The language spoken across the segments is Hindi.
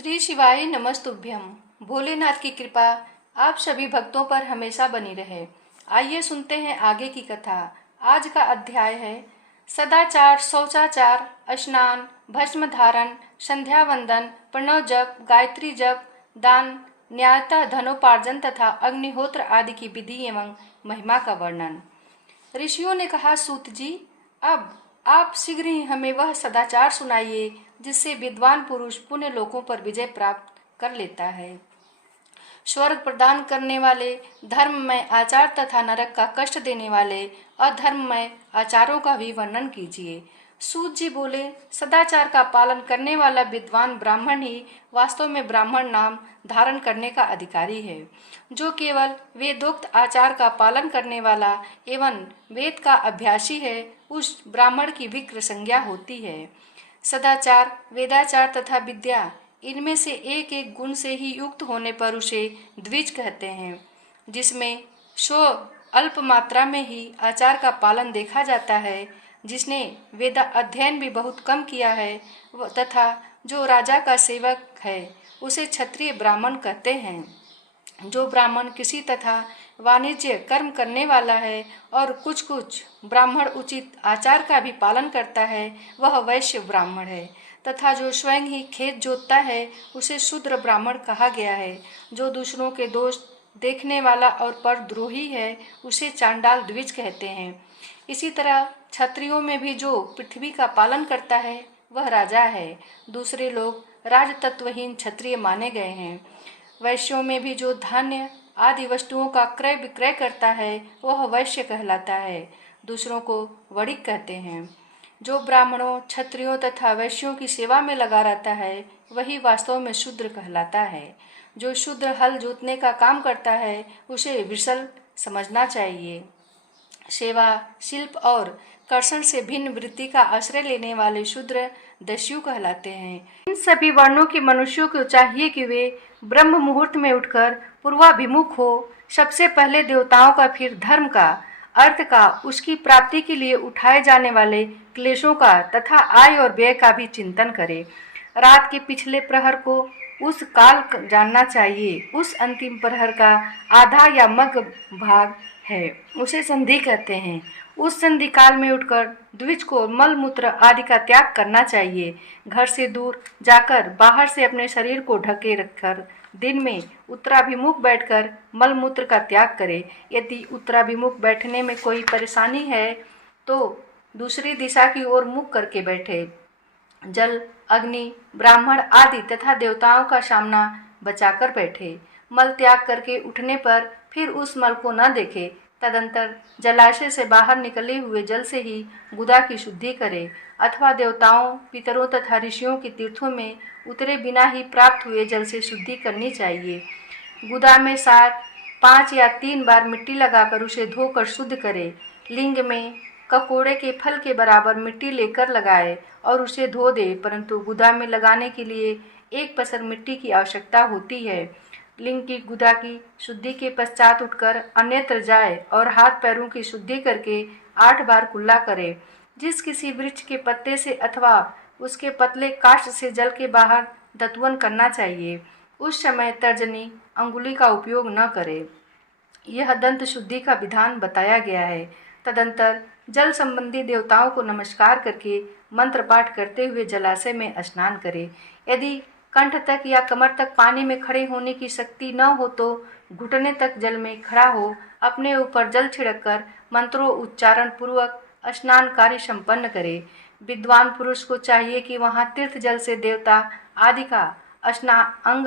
श्री शिवाय नमस्तुभ्यम। भोलेनाथ की कृपा आप सभी भक्तों पर हमेशा बनी रहे। आइए सुनते हैं आगे की कथा। आज का अध्याय है सदाचार, शौचाचार, स्नान, भस्म धारण, संध्या वंदन, प्रणव जप, गायत्री जप, दान, न्यायता, धनोपार्जन तथा अग्निहोत्र आदि की विधि एवं महिमा का वर्णन। ऋषियों ने कहा, सूत जी, अब आप शीघ्र ही हमें वह सदाचार सुनाइए जिससे विद्वान पुरुष पुण्य लोकों पर विजय प्राप्त कर लेता है। स्वर्ग प्रदान करने वाले धर्ममय आचार तथा नरक का कष्ट देने वाले अधर्ममय आचारों का भी वर्णन कीजिए। सूत जी बोले, सदाचार का पालन करने वाला विद्वान ब्राह्मण ही वास्तव में ब्राह्मण नाम धारण करने का अधिकारी है। जो केवल वेदोक्त आचार का पालन करने वाला एवं वेद का अभ्यासी है, उस ब्राह्मण की विक्र संज्ञा होती है। सदाचार, वेदाचार तथा विद्या, इनमें से एक एक गुण से ही युक्त होने पर उसे द्विज कहते हैं। जिसमें सो अल्प मात्रा में ही आचार का पालन देखा जाता है, जिसने वेद अध्ययन भी बहुत कम किया है तथा जो राजा का सेवक है, उसे क्षत्रिय ब्राह्मण कहते हैं। जो ब्राह्मण किसी तथा वाणिज्य कर्म करने वाला है और कुछ कुछ ब्राह्मण उचित आचार का भी पालन करता है, वह वैश्य ब्राह्मण है। तथा जो स्वयं ही खेत जोतता है, उसे शूद्र ब्राह्मण कहा गया है। जो दूसरों के दोष देखने वाला और परद्रोही है, उसे चांडाल द्विज कहते हैं। इसी तरह क्षत्रियों में भी जो पृथ्वी का पालन करता है, वह राजा है। दूसरे लोग राजतत्वहीन क्षत्रिय माने गए हैं। वैश्यों में भी जो धान्य आदि वस्तुओं का क्रय विक्रय करता है, वह वैश्य कहलाता है। दूसरों को वणिक कहते हैं। जो ब्राह्मणों, क्षत्रियों तथा वैश्यों की सेवा में लगा रहता है, वही वास्तव में शूद्र कहलाता है। जो शूद्र हल जोतने का काम करता है, उसे विशल समझना चाहिए। सेवा, शिल्प और कर्षण से भिन्न वृत्ति का आश्रय लेने वाले शूद्र दस्यु कहलाते हैं। इन सभी वर्णों के मनुष्यों को चाहिए कि वे ब्रह्म मुहूर्त में उठकर पूर्वाभिमुख हो, सबसे पहले देवताओं का, फिर धर्म का, अर्थ का, उसकी प्राप्ति के लिए उठाए जाने वाले क्लेशों का तथा आय और व्यय का भी चिंतन करें। रात के पिछले प्रहर को उस काल जानना चाहिए। उस अंतिम प्रहर का आधा या मध्य भाग है, उसे संधि कहते हैं। उस संधि काल में उठकर द्विज को मल मूत्र आदि का त्याग करना चाहिए। घर से दूर जाकर बाहर से अपने शरीर को ढके रखकर दिन में उत्तराभिमुख बैठकर मल मूत्र का त्याग करे। यदि उत्तराभिमुख बैठने में कोई परेशानी है तो दूसरी दिशा की ओर मुख करके बैठे। जल, अग्नि, ब्राह्मण आदि तथा देवताओं का सामना बचाकर बैठे। मल त्याग करके उठने पर फिर उस मल को न देखे। तदंतर जलाशय से बाहर निकले हुए जल से ही गुदा की शुद्धि करे अथवा देवताओं, पितरों तथा ऋषियों के तीर्थों में उतरे बिना ही प्राप्त हुए जल से शुद्धि करनी चाहिए। गुदा में 7, 5 या 3 बार मिट्टी लगाकर उसे धोकर शुद्ध करे। लिंग में ककोड़े के फल के बराबर मिट्टी लेकर लगाए और उसे धो दे, परंतु गुदा में लगाने के लिए 1 पसर मिट्टी की आवश्यकता होती है। लिंग की गुदा की शुद्धि के पश्चात उठकर अन्यत्र जाए और हाथ पैरों की शुद्धि करके 8 बार कुल्ला करे। जिस किसी वृक्ष के पत्ते से अथवा उसके पतले काष्ठ से जल के बाहर दतवन करना चाहिए, उस समय तर्जनी अंगुली का उपयोग न करे। यह दंत शुद्धि का विधान बताया गया है। तदंतर जल संबंधी देवताओं को नमस्कार करके मंत्र पाठ करते हुए जलाशय में स्नान करे। यदि कंठ तक या कमर तक पानी में खड़े होने की शक्ति न हो तो घुटने तक जल में खड़ा हो अपने ऊपर जल छिड़ककर मंत्रों उच्चारण पूर्वक स्नान कार्य संपन्न करे। विद्वान पुरुष को चाहिए कि वहां तीर्थ जल से देवता आदि का अंग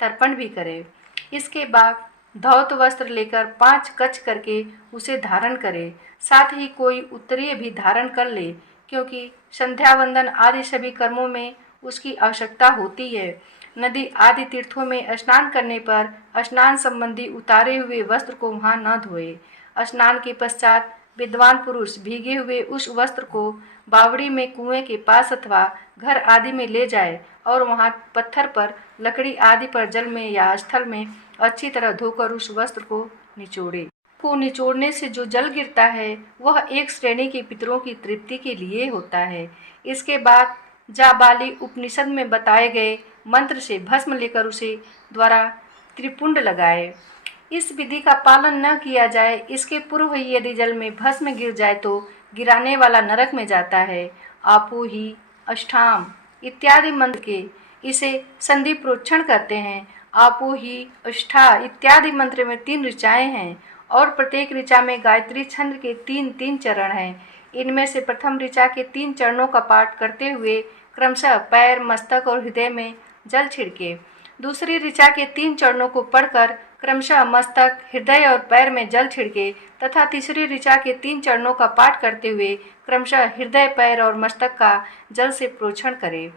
तर्पण भी करे। इसके बाद धौत वस्त्र लेकर 5 कच्छ करके उसे धारण करे। साथ ही कोई उत्तरीय भी धारण कर ले, क्योंकि संध्या वंदन आदि सभी कर्मों में उसकी आवश्यकता होती है। नदी आदि तीर्थों में स्नान करने पर स्नान संबंधी उतारे हुए वस्त्र को वहां न धोए। स्नान के पश्चात विद्वान पुरुष भीगे हुए उस वस्त्र को बावड़ी में कुएं के पास अथवा घर आदि में ले जाए और वहां पत्थर पर, लकड़ी आदि पर, जल में या स्थल में अच्छी तरह धोकर उस वस्त्र को निचोड़े। को निचोड़ने से जो जल गिरता है, वह एक श्रेणी के पितरों की तृप्ति के लिए होता है। इसके बाद जाबाली उपनिषद में बताए गए मंत्र से भस्म लेकर उसे द्वारा त्रिपुंड लगाए। इस विधि का पालन न किया जाए, इसके पूर्व ही यदि जल में भस्म गिर जाए तो गिराने वाला नरक में जाता है। आपो ही अष्टाम इत्यादि मंत्र के इसे संधि प्रोक्षण करते हैं। आपो ही अष्टा इत्यादि मंत्र में 3 ऋचाएं हैं और प्रत्येक ऋचा में गायत्री छंद के 3-3 चरण हैं। इनमें से प्रथम ऋचा के 3 चरणों का पाठ करते हुए क्रमशः पैर, मस्तक और हृदय में जल छिड़के। दूसरी ऋचा के 3 चरणों को पढ़कर क्रमशः मस्तक, हृदय और पैर में जल छिड़के तथा तीसरी ऋचा के 3 चरणों का पाठ करते हुए क्रमशः हृदय, पैर और मस्तक का जल से प्रोक्षण करे।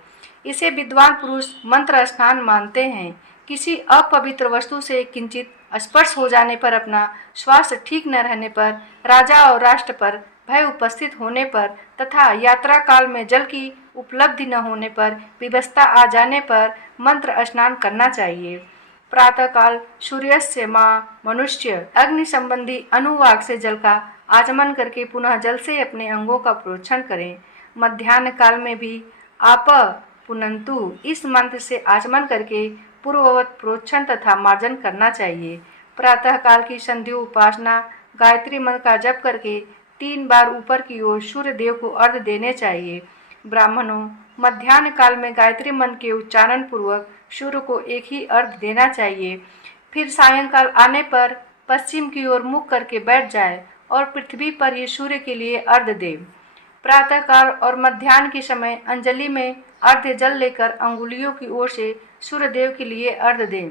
इसे विद्वान पुरुष मंत्र स्नान मानते हैं। किसी अपवित्र वस्तु से किंचित स्पर्श हो जाने पर, अपना श्वास ठीक न रहने पर, राजा और राष्ट्र पर भय उपस्थित होने पर तथा यात्रा काल में जल की उपलब्धि न होने पर, विवशता आ जाने पर मंत्र स्नान करना चाहिए। प्रातःकाल सूर्यास्त माँ मनुष्य अग्नि संबंधी अनुवाग से जल का आचमन करके पुनः जल से अपने अंगों का प्रोक्षण करें। मध्याह्न काल में भी आप पुनंतु इस मंत्र से आचमन करके पूर्ववत प्रोक्षण तथा मार्जन करना चाहिए। प्रातःकाल की संध्या उपासना गायत्री मंत्र का जप करके 3 बार ऊपर की ओर सूर्य देव को अर्घ्य देने चाहिए। ब्राह्मणों, मध्याह्न काल में गायत्री मंत्र के उच्चारण पूर्वक सूर्य को एक ही अर्घ्य देना चाहिए। फिर सायंकाल आने पर पश्चिम की ओर मुख करके बैठ जाए और पृथ्वी पर ही सूर्य के लिए अर्घ्य दे। प्रातःकाल और मध्याह्न के समय अंजलि में अर्घ्य जल लेकर अंगुलियों की ओर से सूर्य देव के लिए अर्घ्य दें।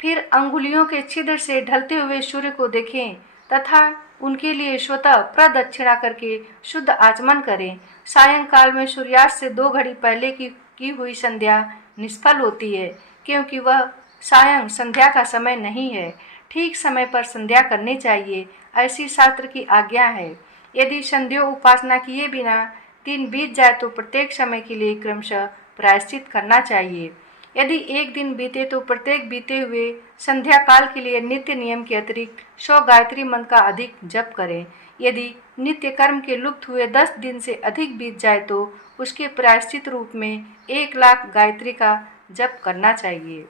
फिर अंगुलियों के छिद्र से ढलते हुए सूर्य को देखें तथा उनके लिए स्वतः प्रदक्षिणा करके शुद्ध आचमन करें। सायंकाल में सूर्यास्त से 2 घड़ी पहले की हुई संध्या निष्फल होती है, क्योंकि वह सायं संध्या का समय नहीं है। ठीक समय पर संध्या करनी चाहिए, ऐसी शास्त्र की आज्ञा है। यदि संध्या उपासना किए बिना 3 बीत जाए तो प्रत्येक समय के लिए क्रमशः प्रायश्चित करना चाहिए। यदि एक दिन बीते तो प्रत्येक बीते हुए संध्या काल के लिए नित्य नियम के अतिरिक्त 100 गायत्री मंत्र का अधिक जप करें। यदि नित्य कर्म के लुप्त हुए 10 दिन से अधिक बीत जाए तो उसके प्रायश्चित रूप में 1 लाख गायत्री का जप करना चाहिए।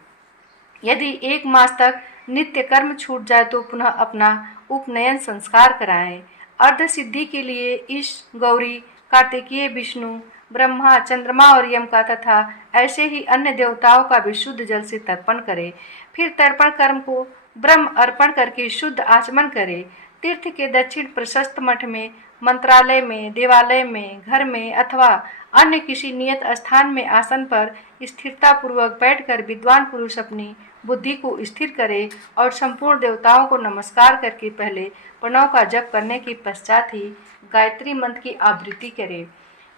यदि 1 मास तक नित्य कर्म छूट जाए तो पुनः अपना उपनयन संस्कार कराएं। अर्ध सिद्धि के लिए ईश, गौरी, कार्तिकीय, विष्णु, ब्रह्मा, चंद्रमा और यम का तथा ऐसे ही अन्य देवताओं का भी शुद्ध जल से तर्पण करे। फिर तर्पण कर्म को ब्रह्म अर्पण करके शुद्ध आचमन करे। तीर्थ के दक्षिण प्रशस्त मठ में, मंत्रालय में, देवालय में, घर में अथवा अन्य किसी नियत स्थान में आसन पर स्थिरता पूर्वक बैठकर विद्वान पुरुष अपनी बुद्धि को स्थिर करे और संपूर्ण देवताओं को नमस्कार करके पहले प्रणव का जप करने के पश्चात ही गायत्री मंत्र की आवृत्ति करे।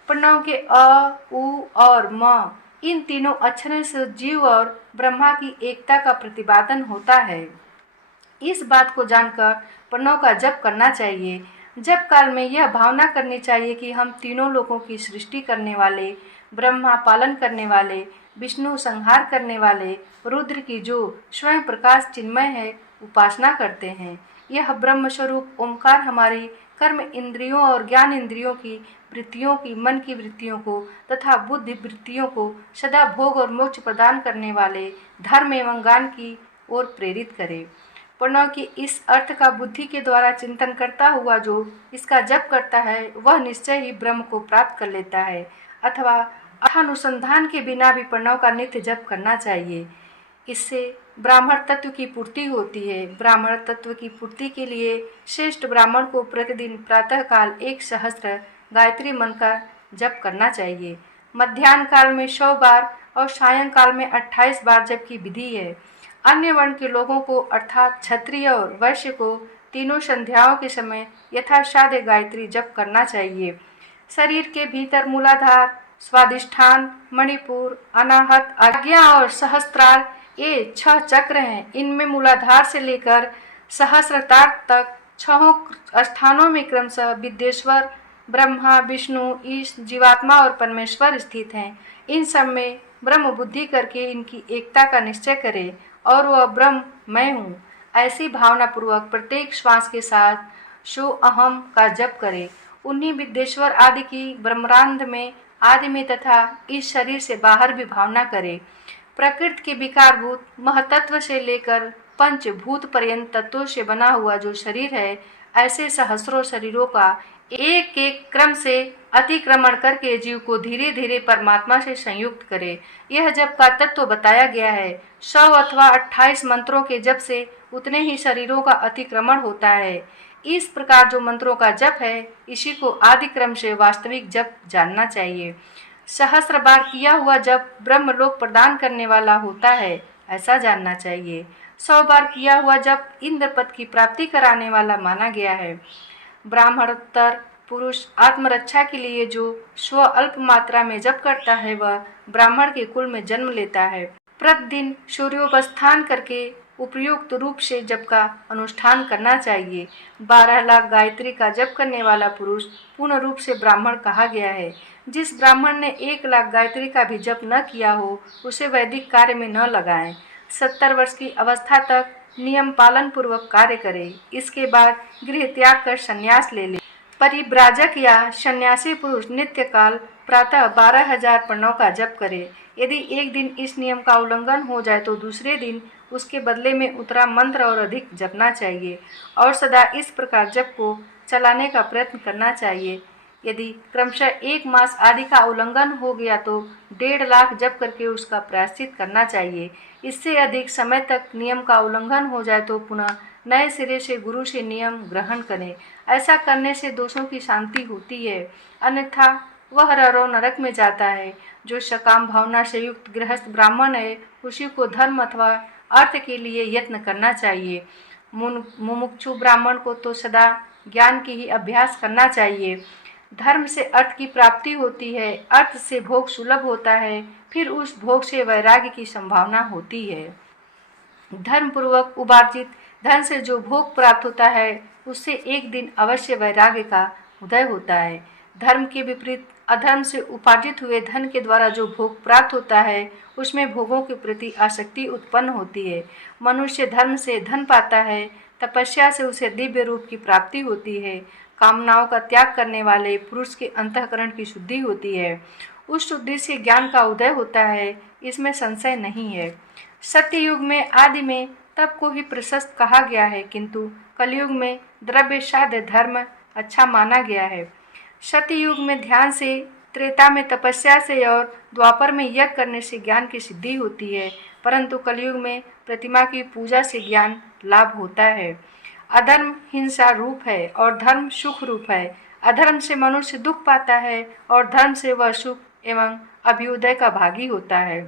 प्रणव के अ, उ और म इन तीनों अक्षरों से जीव और ब्रह्मा की एकता का प्रतिपादन होता है। इस बात को जानकर प्रणव का जप करना चाहिए। जप काल में यह भावना करनी चाहिए कि हम तीनों लोगों की सृष्टि करने वाले, ब्रह्मा पालन करने वाले, विष्णु संहार करने वाले, रुद्र की जो स्वयं प्रकाश चिन्मय है उपासना करते हैं। यह ब्रह्म स्वरूप ओंकार हमारी कर्म इंद्रियों और ज्ञान इंद्रियों की वृत्तियों की, मन की वृत्तियों को तथा बुद्धि वृत्तियों को सदा भोग और मोक्ष प्रदान करने वाले धर्म एवं ज्ञान की ओर प्रेरित करे। प्रणव के इस अर्थ का बुद्धि के द्वारा चिंतन करता हुआ जो इसका जप करता है वह निश्चय ही ब्रह्म को प्राप्त कर लेता है। अथवा अनुसंधान के बिना भी प्रणव का नित्य जप करना चाहिए। इससे ब्राह्मण तत्व की पूर्ति होती है। ब्राह्मण तत्व की पूर्ति के लिए श्रेष्ठ ब्राह्मण को प्रतिदिन प्रातःकाल 1,000 गायत्री मंत्र का जप करना चाहिए। मध्याह्न काल में 100 बार और सायंकाल में 28 बार जप की विधि है। अन्य वर्ण के लोगों को अर्थात क्षत्रिय और वैश्य को तीनों संध्याओं के समय यथासाध्य गायत्री जप करना चाहिए। शरीर के भीतर मूलाधार, स्वादिष्ठान, मणिपुर, अनाहत, आज्ञा और सहस्त्रार ये 6 चक्र हैं। इनमें मूलाधार से लेकर सहस्रतार तक 6 स्थानों में क्रमशः विद्येश्वर, ब्रह्मा, विष्णु, ईश, जीवात्मा और परमेश्वर स्थित हैं। इन सब में ब्रह्म बुद्धि करके इनकी एकता का निश्चय करे और वह ब्रह्म मैं हूँ ऐसी भावना पूर्वक प्रत्येक श्वास के साथ सो अहम का जप करे। उन्हीं विद्येश्वर आदि की ब्रह्मांड में आदि में तथा इस शरीर से बाहर भी भावना करे। प्रकृति के विकारभूत महतत्व से लेकर पंचभूत पर्यंत तत्वों से बना हुआ जो शरीर है, ऐसे सहस्रों शरीरों का एक एक क्रम से अतिक्रमण करके जीव को धीरे धीरे परमात्मा से संयुक्त करे। यह जप का तत्व बताया गया है। 100 अथवा 28 मंत्रों के जप से उतने ही शरीरों का अतिक्रमण होता है। इस प्रकार जो मंत्रों का जप है, इसी को आदि क्रम से वास्तविक जप जानना चाहिए। सहस्र बार किया हुआ जप ब्रह्मलोक प्रदान करने वाला होता है, ऐसा जानना चाहिए। 100 बार किया हुआ जप इंद्रपद की प्राप्ति कराने वाला माना गया है। ब्राह्मणोत्तर पुरुष आत्मरक्षा के लिए जो स्व अल्प मात्रा में जप करता है, वह ब्राह्मण के कुल में जन्म लेता है। प्रतिदिन सूर्योपास्थान करके उपयुक्त रूप से जप का अनुष्ठान करना चाहिए। 12 लाख गायत्री का जप करने वाला पुरुष पूर्ण रूप से ब्राह्मण कहा गया है। जिस ब्राह्मण ने 1 लाख गायत्री का भी जप न किया हो, उसे वैदिक कार्य में न लगाएं। 70 वर्ष की अवस्था तक नियम पालन पूर्वक कार्य करे। इसके बाद गृह त्याग कर संन्यास ले ले। परिव्राजक या सन्यासी पुरुष नित्य काल प्रातः 12,000 प्रणव का जप करे। यदि एक दिन इस नियम का उल्लंघन हो जाए तो दूसरे दिन उसके बदले में उतरा मंत्र और अधिक जपना चाहिए और सदा इस प्रकार जप को चलाने का प्रयत्न करना चाहिए। यदि क्रमशः 1 मास आदि का उल्लंघन हो गया तो 1.5 लाख जप करके उसका प्रायश्चित करना चाहिए। इससे अधिक समय तक नियम का उल्लंघन हो जाए तो पुनः नए सिरे से गुरु से नियम ग्रहण करें। ऐसा करने से दोषों की शांति होती है, अन्यथा वह ररो नरक में जाता है। जो सकाम भावना से युक्त गृहस्थ ब्राह्मण है, उसी को धर्म अथवा अर्थ के लिए यत्न करना चाहिए। मुमुक्षु ब्राह्मण को तो सदा ज्ञान की ही अभ्यास करना चाहिए। धर्म से अर्थ की प्राप्ति होती है, अर्थ से भोग सुलभ होता है, फिर उस भोग से वैराग्य की संभावना होती है। धर्म पूर्वक उपार्जित धन से जो भोग प्राप्त होता है, उससे एक दिन अवश्य वैराग्य का उदय होता है। धर्म के विपरीत अधर्म से उपार्जित हुए धन के द्वारा जो भोग प्राप्त होता है, उसमें भोगों के प्रति आसक्ति उत्पन्न होती है। मनुष्य धर्म से धन पाता है, तपस्या से उसे दिव्य रूप की प्राप्ति होती है। कामनाओं का त्याग करने वाले पुरुष के अंतःकरण की शुद्धि होती है। उस शुद्धि से ज्ञान का उदय होता है, इसमें संशय नहीं है। सत्ययुग में आदि में तप को ही प्रशस्त कहा गया है, किंतु कलयुग में द्रव्य साध्य धर्म अच्छा माना गया है। सत्ययुग में ध्यान से, त्रेता में तपस्या से और द्वापर में यज्ञ करने से ज्ञान की सिद्धि होती है, परंतु कलयुग में प्रतिमा की पूजा से ज्ञान लाभ होता है। अधर्म हिंसा रूप है और धर्म सुख रूप है। अधर्म से मनुष्य दुख पाता है और धर्म से वह सुख एवं अभ्युदय का भागी होता है।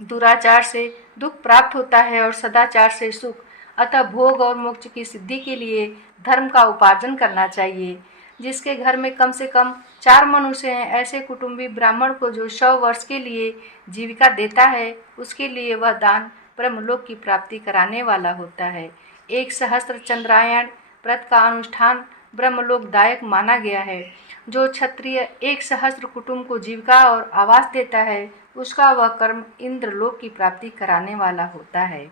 दुराचार से दुख प्राप्त होता है और सदाचार से सुख। अतः भोग और मोक्ष की सिद्धि के लिए धर्म का उपार्जन करना चाहिए। जिसके घर में कम से कम 4 मनुष्य हैं, ऐसे कुटुंबी ब्राह्मण को जो 100 वर्ष के लिए जीविका देता है, उसके लिए वह दान ब्रह्मलोक की प्राप्ति कराने वाला होता है। 1 सहस्त्र चंद्रायण व्रत का अनुष्ठान ब्रह्मलोकदायक माना गया है। जो क्षत्रिय 1 सहस्त्र कुटुंब को जीविका और आवास देता है, उसका वह कर्म इंद्रलोक की प्राप्ति कराने वाला होता है।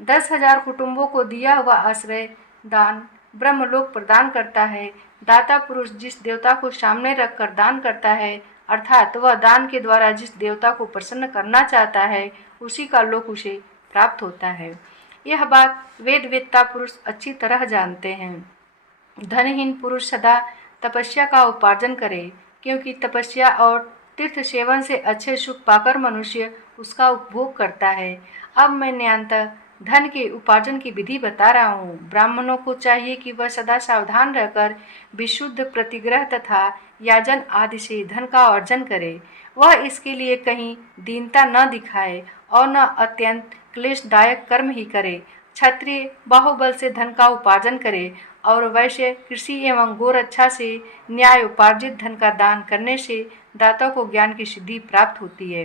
10,000 कुटुंबों को दिया हुआ आश्रय दान ब्रह्मलोक प्रदान करता है। दाता पुरुष जिस देवता को सामने रखकर दान करता है, अर्थात वह दान के द्वारा जिस देवता को प्रसन्न करना चाहता है, उसी का लोक उसे प्राप्त होता है। यह बात वेदवेत्ता पुरुष अच्छी तरह जानते हैं। धनहीन पुरुष सदा तपस्या का उपार्जन करे, क्योंकि तपस्या और तीर्थ सेवन से अच्छे सुख पाकर मनुष्य उसका उपभोग करता है। अब मैं न्यायतः धन के उपार्जन की विधि बता रहा हूँ। ब्राह्मणों को चाहिए कि वह सदा सावधान रहकर विशुद्ध प्रतिग्रह तथा याजन आदि से धन का अर्जन करे। वह इसके लिए कहीं दीनता न दिखाए और न अत्यंत क्लेशदायक कर्म ही करे। क्षत्रिय बाहुबल से धन का उपार्जन करे और वैश्य कृषि एवं गोरक्षा से न्याय उपार्जित धन का दान करने से दाता को ज्ञान की सिद्धि प्राप्त होती है।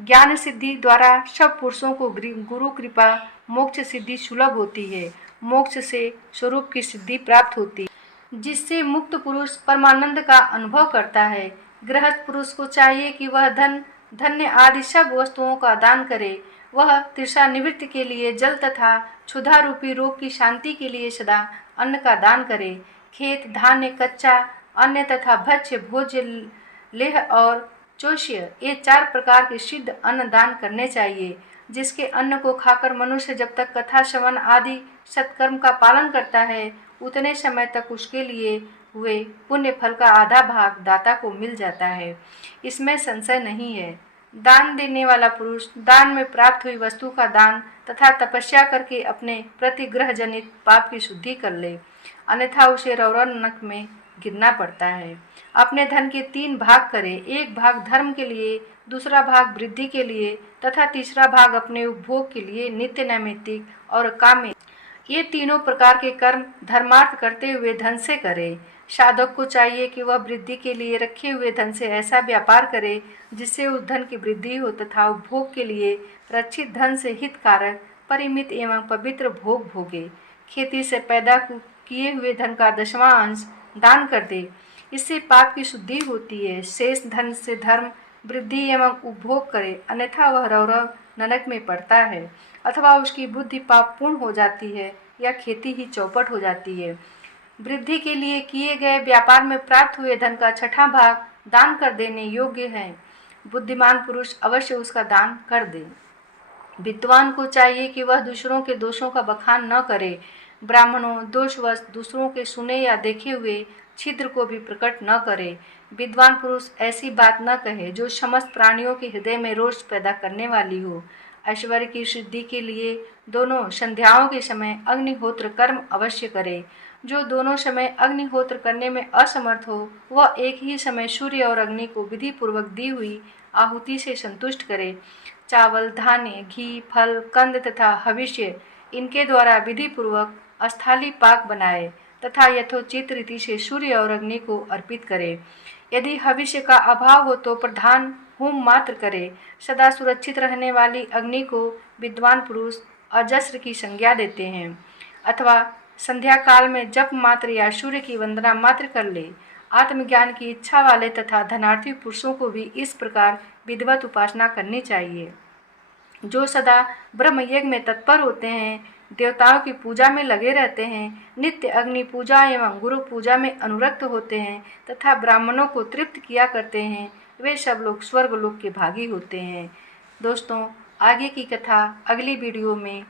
ज्ञान सिद्धि द्वारा सब पुरुषों को गुरु कृपा मोक्ष सिद्धि सुलभ होती है। मोक्ष से स्वरूप की सिद्धि प्राप्त होती है, जिससे मुक्त पुरुष परमानंद का अनुभव करता है। गृहस्थ पुरुष को चाहिए कि वह धन धन्य आदि सब वस्तुओं का दान करे। वह तृषा निवृत्ति के लिए जल तथा क्षुधा रूपी रोग की शांति के लिए सदा अन्न का दान करे। खेत धान्य कच्चा अन्न तथा भक्ष्य भोज्य लेह और चौष्य, ये 4 प्रकार के सिद्ध अन्न दान करने चाहिए, जिसके अन्न को खाकर मनुष्य जब तक कथा श्रवण आदि सत्कर्म का पालन करता है, उतने समय तक उसके लिए हुए पुण्य फल का आधा भाग दाता को मिल जाता है। इसमें संशय नहीं है। दान देने वाला पुरुष दान में प्राप्त हुई वस्तु का दान तथा तपस्या करके अपने प्रतिग्रह जनित पाप की शुद्धि कर ले, अन्यथा उसे रौरव नरक में गिरना पड़ता है। अपने धन के 3 भाग करे, एक भाग धर्म के लिए, दूसरा भाग वृद्धि के लिए तथा तीसरा भाग अपने उपभोग के लिए नित्य नैमित्तिक और काम्य। ये तीनों प्रकार के कर्म धर्मार्थ करते हुए धन से करे। साधक को चाहिए कि वह वृद्धि के लिए रखे हुए धन से ऐसा व्यापार करे जिससे उस धन की वृद्धि हो तथा उपभोग के लिए रक्षित धन से हितकारक परिमित एवं पवित्र भोग भोगे। खेती से पैदा किए हुए धन का 10वां अंश दान कर दे, इससे पाप की शुद्धि होती है। शेष धन से धर्म वृद्धि एवं उपभोग करे, अन्यथा वह रौरव नरक में पड़ता है, अथवा उसकी बुद्धि पाप पूर्ण हो जाती है या खेती ही चौपट हो जाती है। वृद्धि के लिए किए गए व्यापार में प्राप्त हुए धन का 6वां भाग दान कर देने योग्य है। बुद्धिमान पुरुष अवश्य उसका दान कर दे। विद्वान को चाहिए कि वह दूसरों के दोषों का बखान न करे। ब्राह्मणों दोषवश दूसरों के सुने या देखे हुए छिद्र को भी प्रकट न करे। विद्वान पुरुष ऐसी बात न कहे जो समस्त प्राणियों के हृदय में रोष पैदा करने वाली हो। ऐश्वर्य की सिद्धि के लिए दोनों संध्याओं के समय अग्निहोत्र कर्म अवश्य करे। जो दोनों समय अग्निहोत्र करने में असमर्थ हो, वह एक ही समय सूर्य और अग्नि को विधि पूर्वक दी हुई आहुति से संतुष्ट करे। चावल, धान्य, घी, फल, कंद तथा हविष्य इनके द्वारा विधि पूर्वक अस्थाली पाक बनाए तथा यथोचित रीति से सूर्य और अग्नि को अर्पित करे। यदि हविष्य का अभाव हो तो प्रधान होम मात्र करे। सदा सुरक्षित रहने वाली अग्नि को विद्वान पुरुष अजस्र की संज्ञा देते हैं, अथवा संध्या काल में जप मात्र या सूर्य की वंदना मात्र कर ले। आत्मज्ञान की इच्छा वाले तथा धनार्थी पुरुषों को भी इस प्रकार विधिवत उपासना करनी चाहिए। जो सदा ब्रह्म यज्ञ में तत्पर होते हैं, देवताओं की पूजा में लगे रहते हैं, नित्य अग्नि पूजा एवं गुरु पूजा में अनुरक्त होते हैं तथा ब्राह्मणों को तृप्त किया करते हैं, वे सब लोग स्वर्ग लोक के भागी होते हैं। दोस्तों, आगे की कथा अगली वीडियो में